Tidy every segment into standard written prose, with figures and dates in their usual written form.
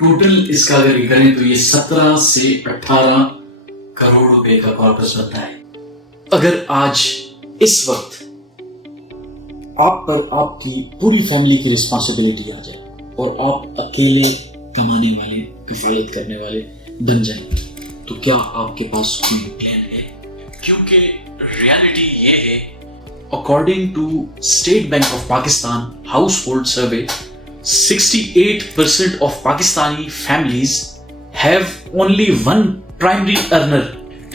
Total इसका अगर करें तो ये 17 से 18 करोड़ रुपए का कॉर्पस बनता है। अगर आज इस वक्त आप पर आपकी पूरी फैमिली की रिस्पॉन्सिबिलिटी आ जाए और आप अकेले कमाने वाले, कफालत करने वाले बन जाए, तो क्या आपके पास कोई प्लान है? क्योंकि रियलिटी ये है, according to State Bank of Pakistan household survey, 68% of Pakistani families have only one primary earner.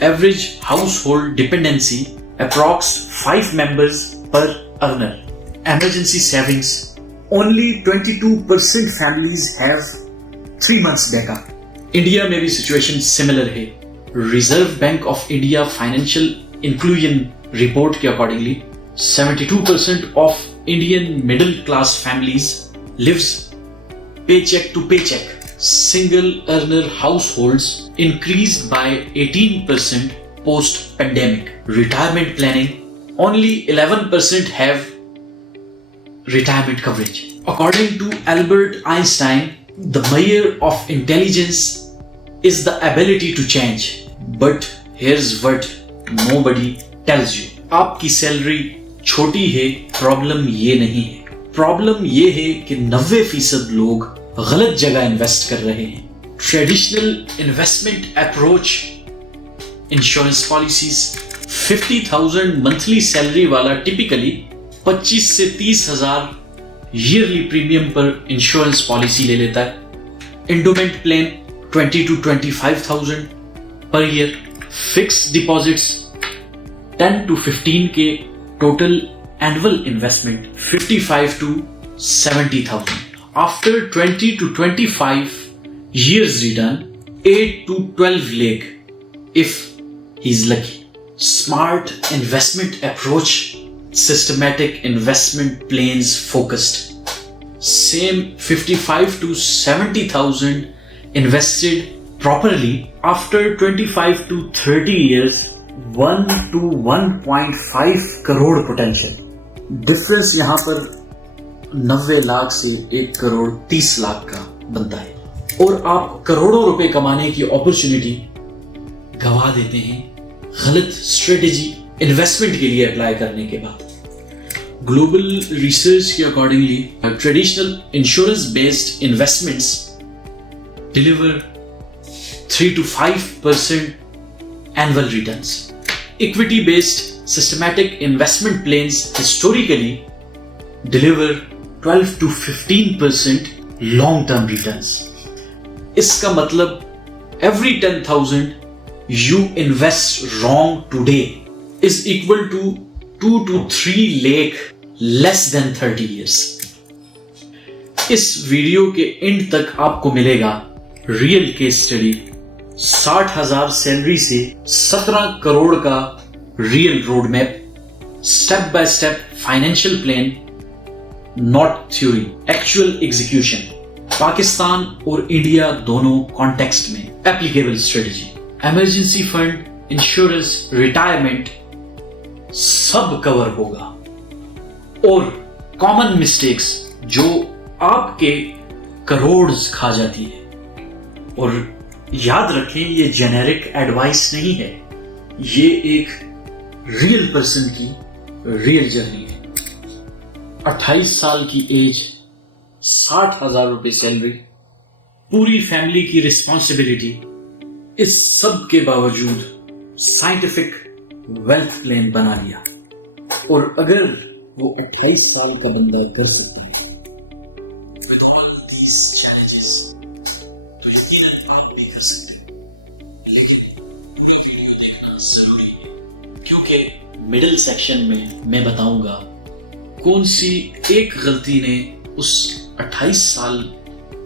Average household dependency approx 5 members per earner. Emergency savings, only 22% families have 3 months backup. India में भी situation similar है। Reserve Bank of India Financial Inclusion report के accordingly 72% of Indian middle class families lives paycheck to paycheck. Single earner households increased by 18% post pandemic. Retirement planning, only 11% have retirement coverage. According to Albert Einstein, the measure of intelligence is the ability to change. But here's what nobody tells you. आपकी salary छोटी है, problem ये नहीं है। Problem ये है कि 90% लोग गलत जगह इन्वेस्ट कर रहे हैं। Traditional investment approach, insurance policies, 50,000 monthly salary वाला टिपिकली 25 से 30,000 ईयरली प्रीमियम पर इंश्योरेंस पॉलिसी ले लेता है। Endowment plan 20 to 25,000 per year. Fix deposits 10 to 15 के। Total annual investment 55 to 70,000. After 20 to 25 years return 8 to 12 lakh if he's lucky. Smart investment approach, systematic investment plans focused. Same 55 to 70,000 invested properly. After 25 to 30 years 1 to 1.5 crore potential. Difference यहां पर 90 लाख से 1 करोड़ 30 लाख का बनता है और आप करोड़ों रुपए कमाने की अपॉर्चुनिटी गवा देते हैं गलत स्ट्रेटेजी इन्वेस्टमेंट के लिए अप्लाई करने के बाद। ग्लोबल रिसर्च के accordingly traditional insurance based investments deliver 3 to 5% annual returns. Equity based systematic investment plans historically deliver 12 to 15% long term returns. इसका मतलब every 10,000 you invest wrong today is equal to 2 to 3 lakh less than 30 years. इस video के and तक आपको मिलेगा real case study, 60,000 salary से 17 करोड़ का real road map, step by step financial plan, not theory, actual execution, Pakistan और India दोनों context में applicable strategy, emergency fund, insurance, retirement सब कवर होगा। और कॉमन मिस्टेक्स जो आपके करोड़ खा जाती है। और याद रखें, ये जेनेरिक एडवाइस नहीं है, ये एक रियल पर्सन की रियल जर्नी है। 28 साल की एज, 60,000 रुपए सैलरी, पूरी फैमिली की रिस्पॉन्सिबिलिटी, इस सब के बावजूद साइंटिफिक वेल्थ प्लान बना लिया। और अगर वो 28 साल का बंदा कर सकता है with all these challenges, तो यकीनन आप भी कर सकते हैं। लेकिन पूरी वीडियो देखना जरूरी है, क्योंकि मिडिल सेक्शन में मैं बताऊंगा कौन सी एक गलती ने उस 28 साल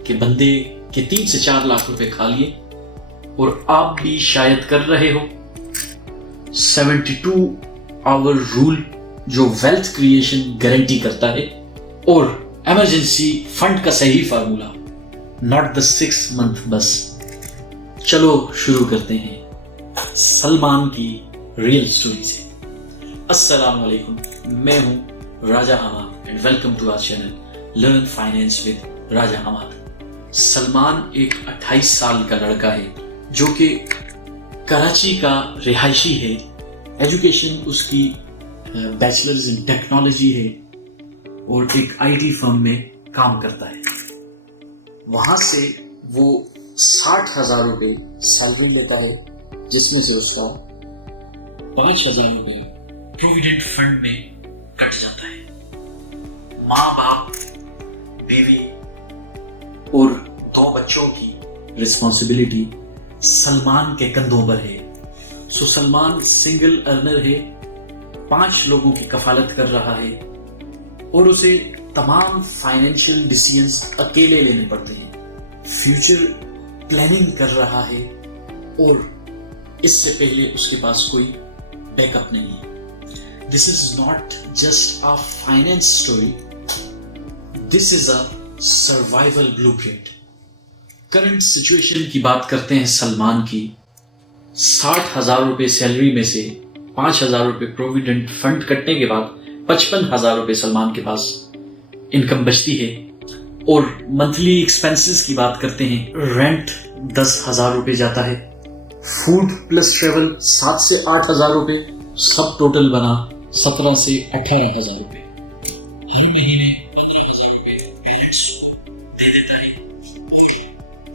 के बंदे के 3 से 4 लाख रुपए खा लिए और आप भी शायद कर रहे हो। 72 आवर रूल जो वेल्थ क्रिएशन गारंटी करता है, और इमरजेंसी फंड का सही फार्मूला, नॉट द 6 मंथ बस। चलो शुरू करते हैं सलमान की रियल स्टोरी से। अस्सलाम वालेकुम, मैं हूं Raja Hamad and welcome to our channel learn finance with Raja Hamad. Salman एक 28 साल का लड़का है जो कि कराची का रिहायशी है। एजुकेशन उसकी बैचलर्स इन टेक्नोलॉजी है और एक आईटी फर्म में काम करता है। वहां से वो 60,000 रुपये सैलरी लेता है, जिसमें से उसका 5,000 रुपये प्रोविडेंट फंड में कट जाता है। माँ बाप, बीवी और 2 बच्चों की रिस्पॉन्सिबिलिटी सलमान के कंधों पर है। सो सलमान सिंगल अर्नर है, 5 लोगों की कफालत कर रहा है और उसे तमाम फाइनेंशियल डिसीजंस अकेले लेने पड़ते हैं। फ्यूचर प्लानिंग कर रहा है और इससे पहले उसके पास कोई बैकअप नहीं है। This is not just a finance story, this is a survival blueprint. Current situation की बात करते हैं सलमान की। 60,000 रुपये सैलरी में से 5,000 रुपये प्रोविडेंट फंड कटने के बाद 55,000 रुपये सलमान के पास इनकम बचती है। और मंथली एक्सपेंसेस की बात करते हैं, रेंट 10,000 रुपये जाता है, फूड प्लस ट्रेवल 7 से 8,000 रुपये, सब टोटल बना 17 से 18,000 रुपये। हर महीने 15,000 रुपये पेरेंट्स को दे देता है। और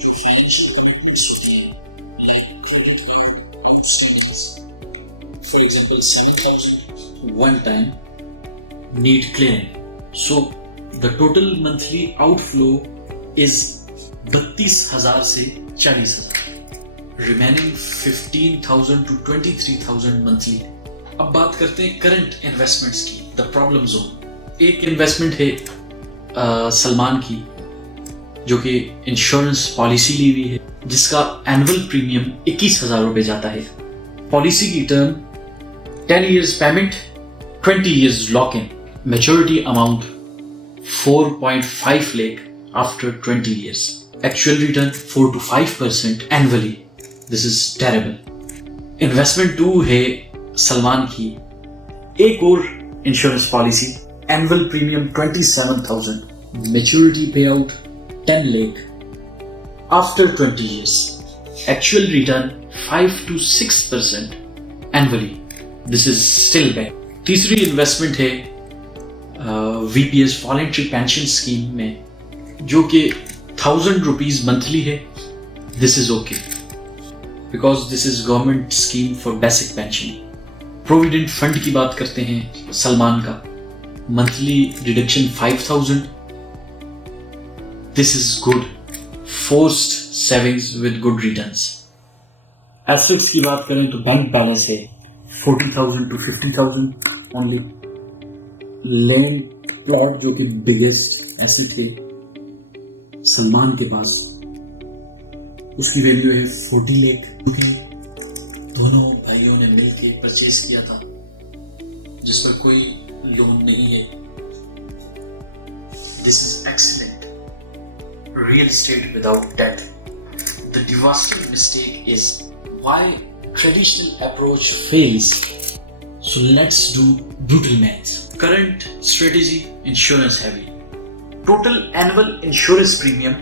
जो फाइनेंशियल कमिटमेंट्स होते हैं, for example 7,000 one time need clearing. So the total monthly outflow is 32,000 से 40,000, remaining 15,000 to 23,000 monthly। अब बात करते हैं करंट इन्वेस्टमेंट्स की, द प्रॉब्लम जोन। एक इन्वेस्टमेंट है सलमान की जो कि इंश्योरेंस पॉलिसी ली हुई है, जिसका एनुअल प्रीमियम 21,000 रुपये जाता है। पॉलिसी की term 10 years payment, 20 years lock in, maturity amount 4.5 lakh after 20 years. Actual return 4 to 5% annually. This is terrible. Investment 2 है सलमान की एक और insurance policy, annual premium 27,000, maturity पे out 10 lakh after 20 years. Actual return 5 to 6% annually. This is still bad. तीसरी investment है VPS voluntary pension scheme में, जो कि 1,000 रुपीज मंथली है। This is okay because this is government scheme for basic pension. Provident fund की बात करते हैं सलमान का, monthly deduction 5,000। This is good, forced savings with good returns. Assets की बात करें तो बैंक बैलेंस है 40,000 to 50,000 ओनली। लैंड प्लॉट जो कि बिगेस्ट एसेट है सलमान के पास, उसकी वैल्यू है 40 लाख। दोनों भाइयों ने मिलकर परचेज किया था, जिस पर कोई लोन नहीं है। This is excellent real estate without debt. The devastating mistake is why traditional approach fails. So let's do brutal maths. Current strategy, insurance heavy. Total annual insurance premium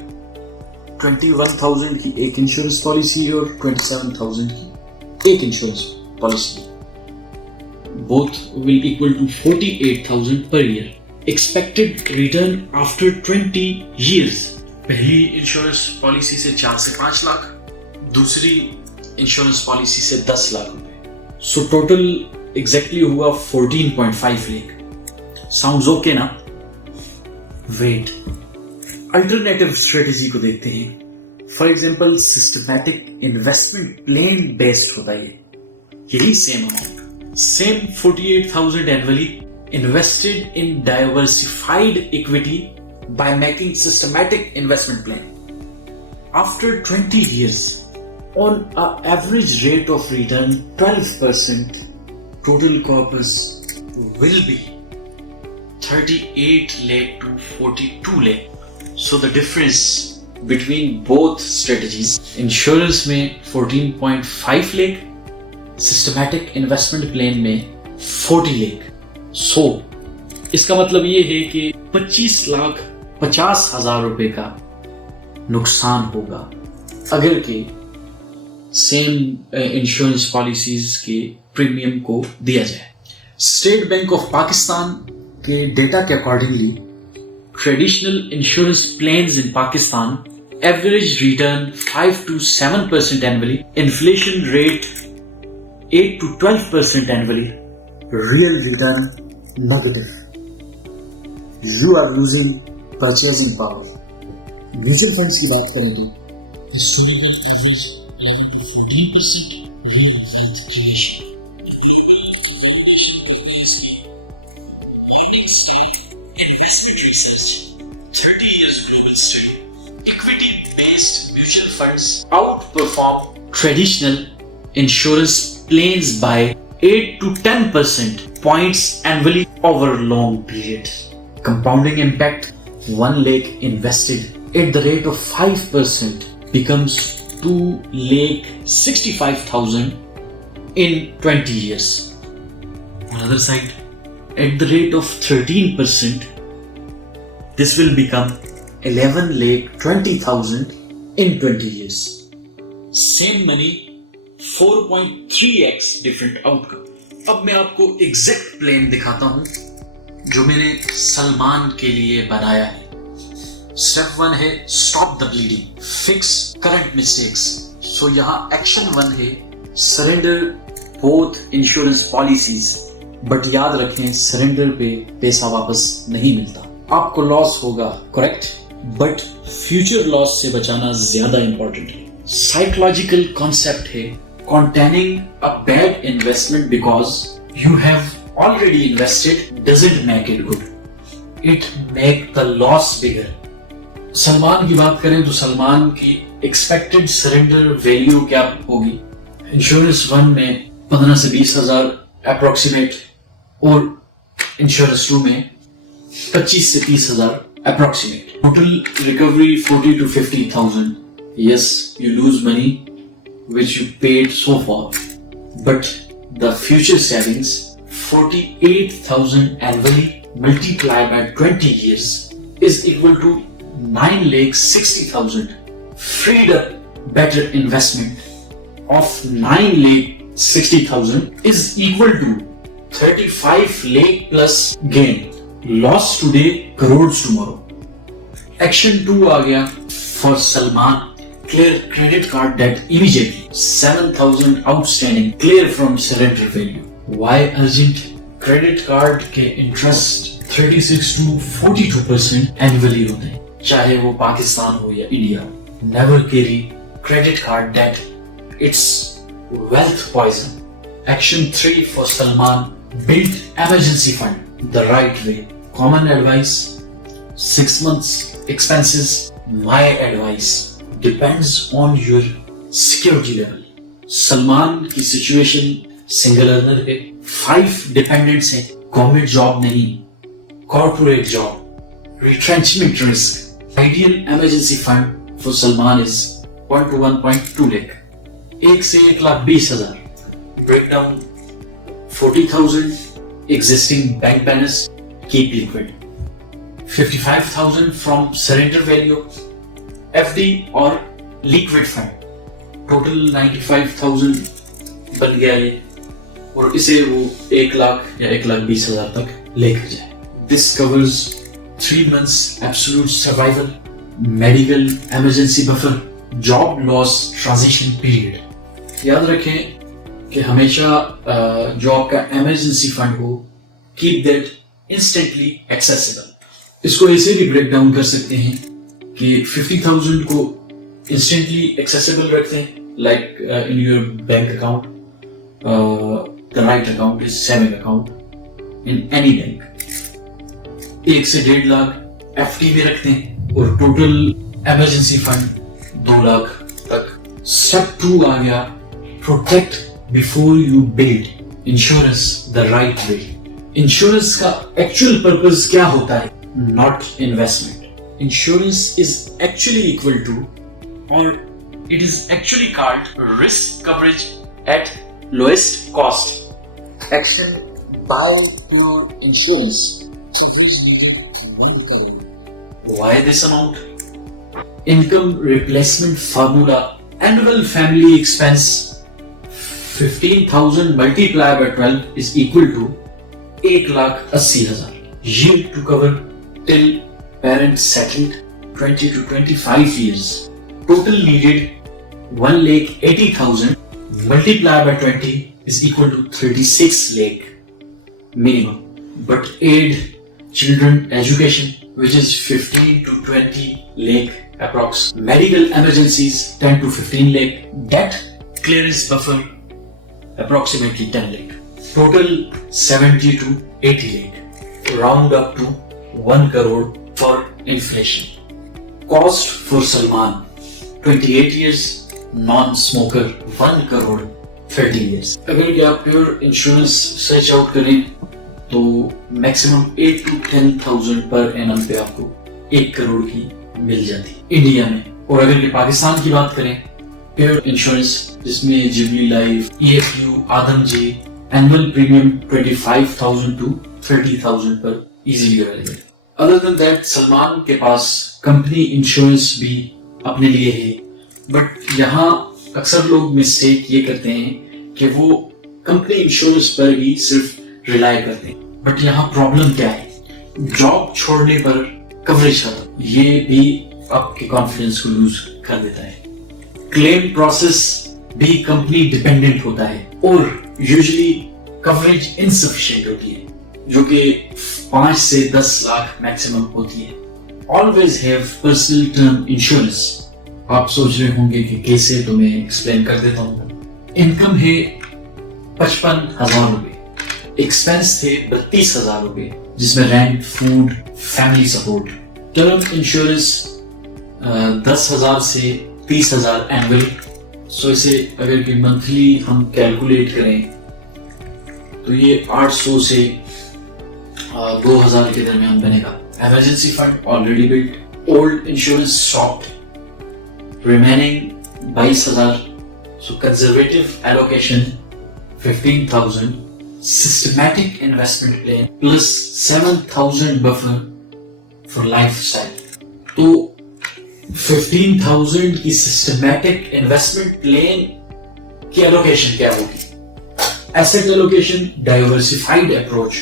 21,000 की एक इंश्योरेंस पॉलिसी और 27,000 की एक insurance policy. Both will equal to 48,000 per year. Expected return after 20 years. पहली insurance policy से 4 से 5 लाख, दूसरी insurance policy से 10 लाख रुपए। So total एग्जैक्टली हुआ 14.5 लाख। साउंड्स ओके ना? वेट, अल्टरनेटिव स्ट्रेटेजी को देखते हैं। For example systematic investment plan based होता है, यही same amount, same 48,000 annually invested in diversified equity by making systematic investment plan. After 20 years on an average rate of return 12%, total corpus will be 38 lakh to 42 lakh. So the difference between both strategies, insurance में 14.5 lakh, systematic investment plan में 40 lakh. So इसका मतलब ये है कि 25,50,000 रुपए का नुकसान होगा अगर के सेम इंश्योरेंस पॉलिसीज के प्रीमियम को दिया जाए। स्टेट बैंक ऑफ पाकिस्तान के डेटा के accordingly traditional insurance plans in Pakistan average return 5 to 7% annually, inflation rate 8 to 12% annually, real return negative. You are losing purchasing power. Mutual funds की बात करें तो historical average 11 to 14% real wealth creation. Morning Stanley Investment Research 30 years global study. Equity-based mutual funds outperform traditional insurance plans by 8 to 10% points annually over long periods. Compounding impact, 1 lakh invested at the rate of 5% becomes 2,65,000 in 20 years. On the other side, at the rate of 13%, this will become 11,20,000 in 20 years. Same money, 4.3x different outcome. अब मैं आपको exact plan दिखाता हूं जो मैंने सलमान के लिए बनाया है। स्टेप 1 है stop the bleeding, fix current mistakes. So यहाँ एक्शन 1 है surrender both insurance policies, but याद रखें सरेंडर पे पैसा वापस नहीं मिलता, आपको लॉस होगा, करेक्ट, बट फ्यूचर लॉस से बचाना ज्यादा इंपॉर्टेंट है। साइकोलॉजिकल कॉन्सेप्ट है containing a bad investment because you have already invested doesn't make it good. It make the loss bigger. Salman की बात करें तो सलमान की एक्सपेक्टेड सरेंडर वैल्यू क्या होगी? इंश्योरेंस 1 में 15 से 20 हजार अप्रोक्सीमेट और इंश्योरेंस 2 में 25 से 30 हजार approximate. Total recovery 40 to 50,000. Yes, you lose money which you paid so far, but the future savings 48,000 annually multiplied by 20 years is equal to 9,60,000. Freed up better investment of 9,60,000 is equal to 35 lakh plus gain. Loss today, crores tomorrow. Action 2 आ गया for Salman. Clear credit card debt immediately. 7,000 outstanding. Clear from surrender value. Why urgent? Credit card के interest 36 to 42% annually होते हैं, चाहे वो पाकिस्तान हो या India. Never carry credit card debt. It's wealth poison. Action 3 for Salman. Build emergency fund the right way. Common advice: 6 months expenses. My advice depends on your security level. Salman की situation single earner है, 5 dependents हैं, government job नहीं, corporate job, retrenchment risk. Ideal emergency fund for Salman is 1 to 1.2 lakh, 1 से 1,20,000। Breakdown 40,000 existing bank balance, keep liquid, 55,000 from surrender value, FD और liquid fund, total 95,000 बन गया है और इसे वो 1 लाख या 1,20,000 तक लेकर जाए। This covers 3 months absolute survival, medical emergency buffer, job loss transition period. याद रखें कि हमेशा जॉब का इमरजेंसी फंड हो, कीप दैट इंस्टेंटली एक्सेसिबल। इसको ऐसे भी ब्रेक डाउन कर सकते हैं कि 50,000 को इंस्टेंटली एक्सेसिबल रखते हैं, like in your bank account, the right account is saving account in any bank. 1 से 1.5 लाख एफडी में रखते हैं और टोटल इमरजेंसी फंड 2 लाख तक। स्टेप 2 आ गया, protect before you build insurance the right way. Insurance का एक्चुअल पर्पस क्या होता है? Not investment. Insurance is actually equal to, or it is actually called, risk coverage at lowest cost. Action: buy pure insurance. Average needed 1 crore. Why this amount? Income replacement formula, annual family expense 15,000 multiplied by 12 is equal to 1,80,000. Yield to cover till parents settled 20 to 25 years. Total needed 1,80,000 multiplied by 20 is equal to 36 lakh minimum. But aid children education, which is 15 to 20 lakh approx. Medical emergencies 10 to 15 lakh. Debt clearance buffer approximately 10 lakh. Total 70 to 80 lakh. Round up to 1 crore for inflation. Cost for Salman 28 years, non-smoker 1 crore 30 years. अगर कि आप pure insurance search out करें तो maximum 8 to 10,000 per annum पे आपको 1 करोड़ की मिल जाती है इंडिया में. और अगर कि पाकिस्तान की बात करें, प्योर इंश्योरेंस जिसमें Jubilee Life, EFU, Adamjee, annual premium 25,000 to 30,000 पर easily available. Other than that Salman के पास कंपनी इंश्योरेंस भी अपने लिए है. बट यहाँ अक्सर लोग मिस्टेक ये करते हैं कि वो कंपनी इंश्योरेंस पर ही सिर्फ रिलाई करते हैं. बट यहाँ प्रॉब्लम क्या है? जॉब छोड़ने पर कवरेज खत्म, ये भी आपके कॉन्फिडेंस को लूज कर देता है. क्लेम प्रोसेस भी कंपनी डिपेंडेंट होता है और यूजुअली कवरेज इनसफिशिएंट होती है, जो कि 5 से 10 लाख मैक्सिमम होती है. Always have personal term insurance. आप सोच रहे होंगे कि कैसे, तो मैं एक्सप्लेन कर देता हूँ. इनकम है 55,000 रुपए, एक्सपेंस थे 32,000 रुपए, जिसमें rent, food, family support. Term insurance 10,000 से 30,000 एनुअल. सो इसे अगर कि मंथली हम कैलकुलेट करें तो ये 800 से 2,000 के दरमियान बनेगा. Emergency fund already built. Old insurance stopped, remaining 22,000. So conservative allocation 15,000. Systematic investment plan plus 7,000 buffer for lifestyle. तो 15,000 की सिस्टमैटिक इन्वेस्टमेंट प्लान की एलोकेशन क्या होगी? एसेट एलोकेशन डाइवर्सिफाइड अप्रोच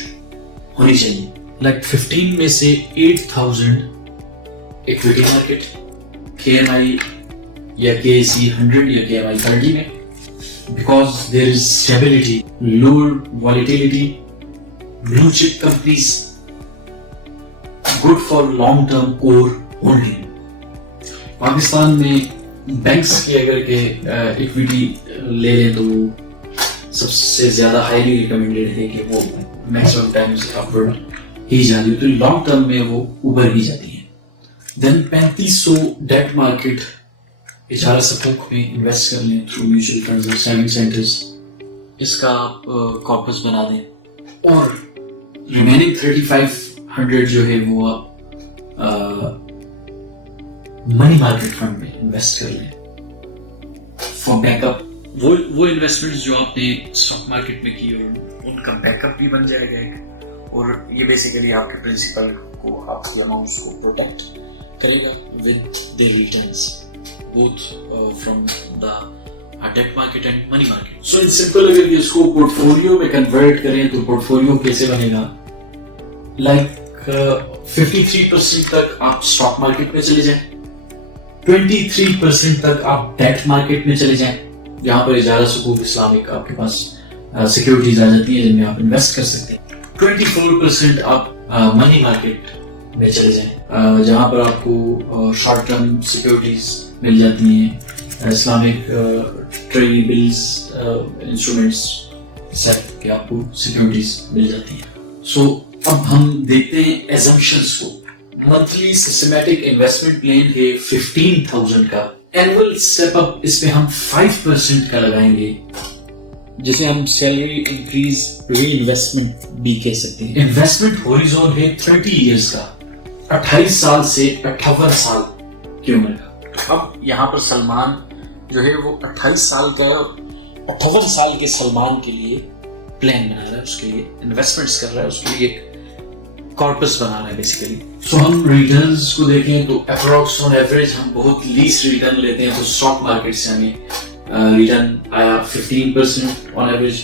होनी चाहिए. लाइक 15 में से 8,000 इक्विटी मार्केट, KMI या KSE 100 या KMI 30 में, because there is stability, lower volatility, blue chip companies, good for long term core holding. Pakistan में बैंक्स की अगर के इक्विटी ले लें तो सबसे ज्यादा हाईली रिकमेंडेड है कि वो मैक्सिमम टाइम से अपवर्ड ही जाती है, तो लॉन्ग टर्म में वो ऊपर ही जाती है. देन 3500 डेट मार्केट इजारा सपूक में इन्वेस्ट कर लें थ्रू म्यूचुअल फंड्स और सेविंग सेंटर्स. इसका आप कॉर्पस बना दें और रिमेनिंग 3,500 जो है वो आप मनी मार्केट फंड में इन्वेस्ट कर लें फॉर बैकअप. वो इन्वेस्टमेंट्स जो आपने स्टॉक मार्केट में की और उनका बैकअप भी बन जाएगा एक. और ये बेसिकली आपके प्रिंसिपल को, आपके अमाउंट्स को प्रोटेक्ट करेगा with their returns both from the debt market and money market. So in simple अगर इसको पोर्टफोलियो में कन्वर्ट करें तो पोर्टफोलियो कैसे बनेगा? लाइक 53% तक आप स्टॉक मार्केट में चले जाएं, 23% तक आप डेट मार्केट में चले जाएं, जहां पर इजारा सुकूक इस्लामिक आपके पास सिक्योरिटीज आ जाती है जिनमें आप इन्वेस्ट कर सकते हैं. 24% आप मनी मार्केट में चले जाएं, जहां पर आपको शॉर्ट टर्म सिक्योरिटीज मिल जाती हैं, Islamic treasury bills, instruments set के आपको सिक्योरिटीज मिल जाती हैं. सो अब हम देखते हैं एजम्पशंस को. मंथली सिस्टमैटिक इन्वेस्टमेंट प्लान है 15,000 का. एनुअल स्टेप अप इसमें हम 5% का लगाएंगे, जिसे हम सैलरी इंक्रीज री इन्वेस्टमेंट भी कह सकते हैं. इन्वेस्टमेंट हॉरिजॉन है 30 इयर्स का, 28 साल से 58 साल की उम्र का. अब यहाँ पर सलमान जो है वो 28 साल का, 58 साल के सलमान के लिए प्लान बना रहा है, उसके लिए इन्वेस्टमेंट्स कर रहा है, उसके लिए कॉर्पस बना रहे हैं बेसिकली। सो हम रिटर्न्स को देखें तो अप्रॉक्स ऑन एवरेज हम बहुत लीस्ट रिटर्न लेते हैं। तो स्टॉक मार्केट से हमें रिटर्न आया 15% ऑन एवरेज।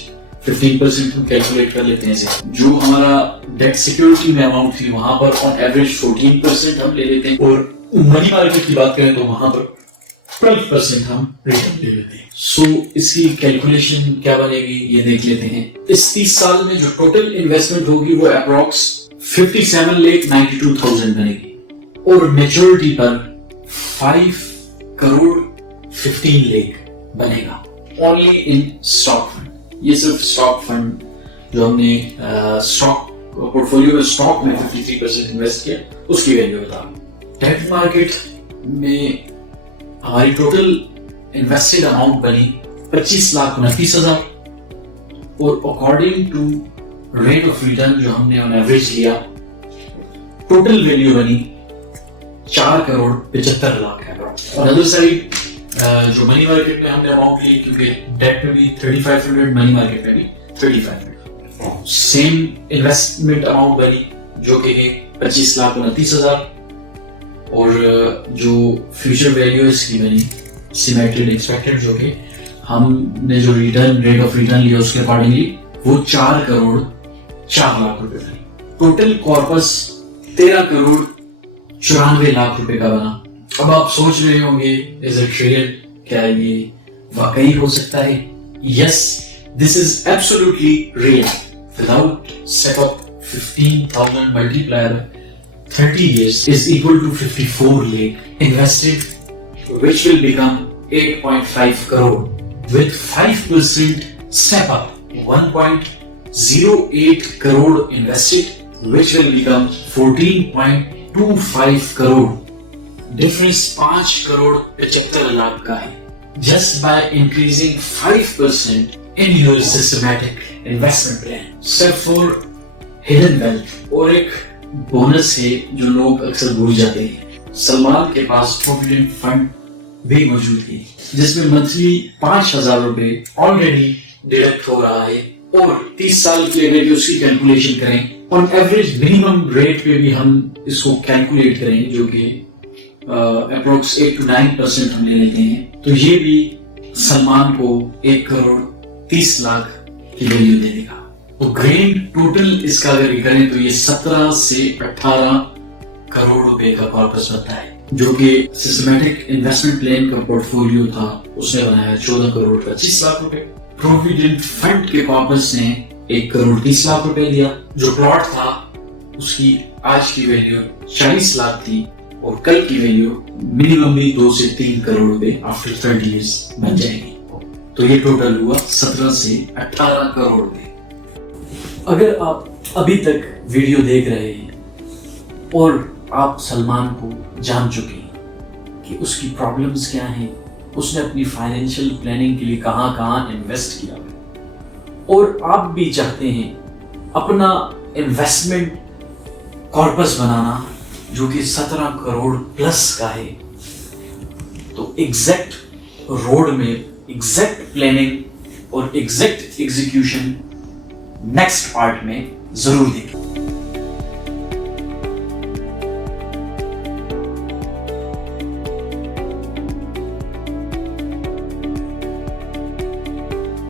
15% हम कैलकुलेट कर लेते हैं। जो हमारा डेट सिक्योरिटी में अमाउंट थी वहां पर ऑन एवरेज 14% हम ले लेते हैं, और मनी मार्केट की बात करें तो वहां पर 12% हम रिटर्न ले लेते हैं। सो इसकी कैलकुलेशन क्या बनेगी ये देख लेते हैं। इस 30 साल में जो टोटल इन्वेस्टमेंट होगी वो अप्रॉक्स 57,92,000 बनेगी, और मेच्योरिटी पर 5 करोड़ 15 लाख बनेगा ओनली इन स्टॉक फंड। ये सिर्फ स्टॉक फंड जो हमने स्टॉक पोर्टफोलियो में स्टॉक में 53% इन्वेस्ट किया उसकी वैल्यू बता। डेट मार्केट में हमारी टोटल इन्वेस्टेड अमाउंट बनी 25,29,000, और according to rate of return जो हमने ऑन एवरेज लिया टोटल वैल्यू बनी 4 करोड़ 75 लाख है। और अदर साइड जो मनी मार्केट में हमने अमाउंट ली, क्योंकि डेट में भी 3500, मनी मार्केट में भी 3500, सेम इन्वेस्टमेंट अमाउंट बनी जो कि है 25,29,000, और जो फ्यूचर वैल्यू है इसकी बनी सिमेट्रिक एक्सपेक्टेड, जो कि हमने जो रिटर्न रेट ऑफ रिटर्न लिया उसके अकॉर्डिंगली वो 4 करोड़ 4 लाख रुपए बनी। टोटल कॉर्पस 13 करोड़ 94 लाख रुपए का बना। अब आप सोच रहे होंगे इज इट रियल, क्या ये वाकई हो सकता है? Yes, this is absolutely real. Without set of 15,000 multiplier 30 years is equal to 54 lakh invested, which will become 8.5 crore with 5% step up, 1.08 crore invested, which will become 14.25 crore. Difference 5 crore 75 lakh का है, just by increasing 5% in your systematic investment plan. Step 4, hidden wealth, और एक bonus है जो लोग अक्सर भूल जाते हैं। सलमान के पास प्रोविडेंट फंड भी मौजूद है जिसमें मंथली 5,000 रुपए ऑलरेडी डिडक्ट हो रहा है, और 30 साल के लिए अगर उसकी कैलकुलेशन करें ऑन एवरेज मिनिमम रेट पे भी हम इसको कैलकुलेट करें जो कि अप्रोक्स 8 to 9% हम ले लेते हैं, तो ये भी सलमान को 1 करोड़ 30 लाख की वैल्यू दे देगा। तो ग्रेड टोटल इसका अगर करें तो ये 17 से 18 करोड़ रुपए का कॉर्पस बनता है, जो कि सिस्टमैटिक इन्वेस्टमेंट प्लान का पोर्टफोलियो था उसने बनाया 14 करोड़ 25 लाख रुपए। प्रोविडेंट फंड के कॉर्पस ने 1 करोड़ 30 लाख रुपए दिया। जो प्लॉट था उसकी आज की वैल्यू 40 लाख थी, और कल की वैल्यू मिनिमम भी 2 से 3 करोड़ रुपए आफ्टर 30 years बन जाएगी। तो ये टोटल हुआ 17 से 18 करोड़ रुपए। अगर आप अभी तक वीडियो देख रहे हैं और आप सलमान को जान चुके हैं कि उसकी प्रॉब्लम्स क्या हैं, उसने अपनी फाइनेंशियल प्लानिंग के लिए कहां इन्वेस्ट किया, और आप भी चाहते हैं अपना इन्वेस्टमेंट कॉर्पस बनाना जो कि 17 करोड़ प्लस का है, तो एग्जैक्ट रोड में एग्जैक्ट प्लानिंग और एग्जैक्ट एग्जीक्यूशन नेक्स्ट पार्ट में जरूर देखें।